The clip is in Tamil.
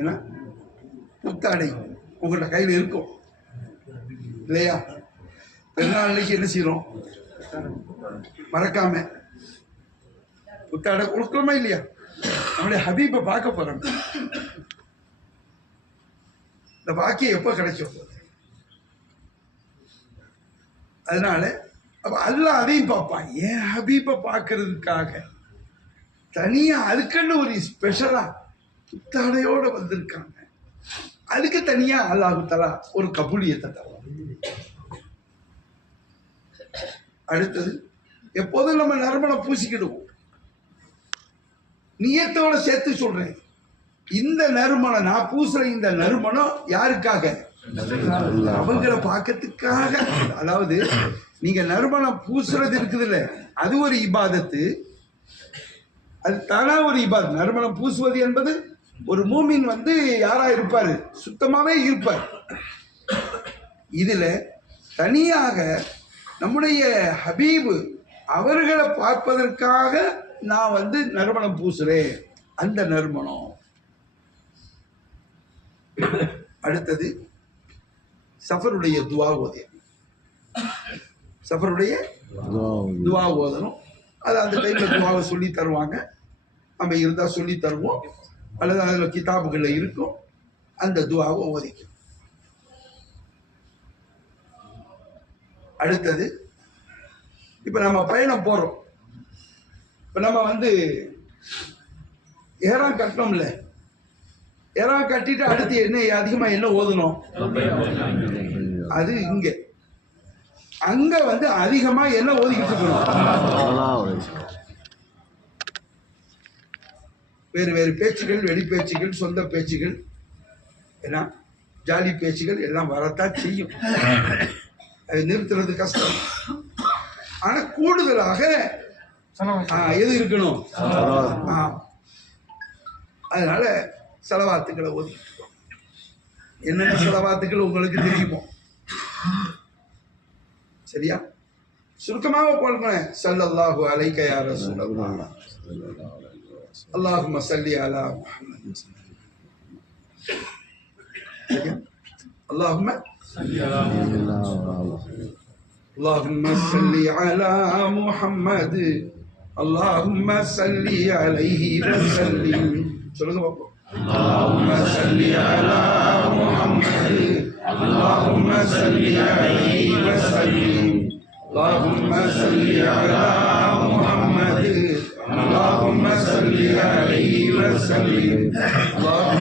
என்ன புத்தாடை உங்கள்கிட்ட கையில் இருக்கும் இல்லையா? பெருநாளைக்கு என்ன செய்யறோம்? மறக்காம புத்தாடை கொடுக்குறோமா இல்லையா? நம்மளுடைய ஹபீபை பார்க்க போறோம். இந்த பாக்கியம் எப்போ கிடைக்கும்? அதனால அப்ப அல்லாஹ் அதையும் பார்ப்பான். ஏன் ஹபீபை பார்க்கறதுக்காக தனியா அதுக்குன்னு ஒரு ஸ்பெஷலா புத்தாடையோட வந்திருக்காங்க. அதுக்கு தனியா அல்லாஹு தஆலா ஒரு கபூலியத்தை தருவான். அடுத்தது எப்போதும் நம்ம நறுமணம் பூசிக்கிடுவோம். நியத்தோட சேர்த்து சொல்றேன், இந்த நறுமணம் நான் பூசுற இந்த நறுமணம் யாருக்காக? அவங்கள பார்க்கறதுக்காக. அதாவது நீங்க நறுமணம் பூசுறது இருக்குது இல்ல, அது ஒரு இபாதத்து, அது தானா ஒரு இபாதத். நறுமணம் பூசுவது என்பது ஒரு மூமின் யாரா இருப்பாரு? சுத்தமாவே இருப்பார். இதுல தனியாக நம்முடைய ஹபீபு அவர்களை பார்ப்பதற்காக நான் நறுமணம் பூசுறேன். அந்த நறுமணம். அடுத்தது சஃபருடைய துவா ஓதணும். சஃபருடைய துவா ஓதணும். அது அந்த டைம்ல துவாவை சொல்லி தருவாங்க. நம்ம இருந்தா சொல்லி தருவோம், அல்லது அதுல கிதாபுகள்ல இருக்கும். அந்த துவாவை ஓதிக்கும். அடுத்தது இப்ப நம்ம பயணம் போறோம். இப்ப நம்ம ஏறாம் கட்டணும்ல, ஏறாம் கட்டிட்டு அடுத்து என்ன அதிகமா என்ன ஓதணும்? அது இங்க அங்க அதிகமா என்ன ஓதிக்கிட்டு இருக்கணும்? வேறு வேறு பேச்சுகள், வெளி பேச்சுகள், சொந்த பேச்சுகள், ஏன்னா ஜாலி பேச்சுகள் எல்லாம் வரத்தான் செய்யும். அது நிறுத்துறது கஷ்டம். ஆனா கூடுதலாக எது இருக்கணும்? அதனால செலவாத்துக்களை ஒதுக்கிட்டு என்னென்ன செலவாத்துக்கள் உங்களுக்கு தெரியுமோ சரியா? சுருக்கமாக போடுறேன். ஸல்லல்லாஹு அலைஹி யா ரசூலல்லாஹ், அல்லாஹும்ம ஸல்லி அலா முஹம்மத். சரியா? அல்லாஹும்ம اللهم صل على محمد اللهم صل عليه وسلم. சொல்லுங்க பாப்போம். اللهم صل على محمد اللهم صل عليه وسلم. اللهم صل على محمد اللهم صل عليه وسلم.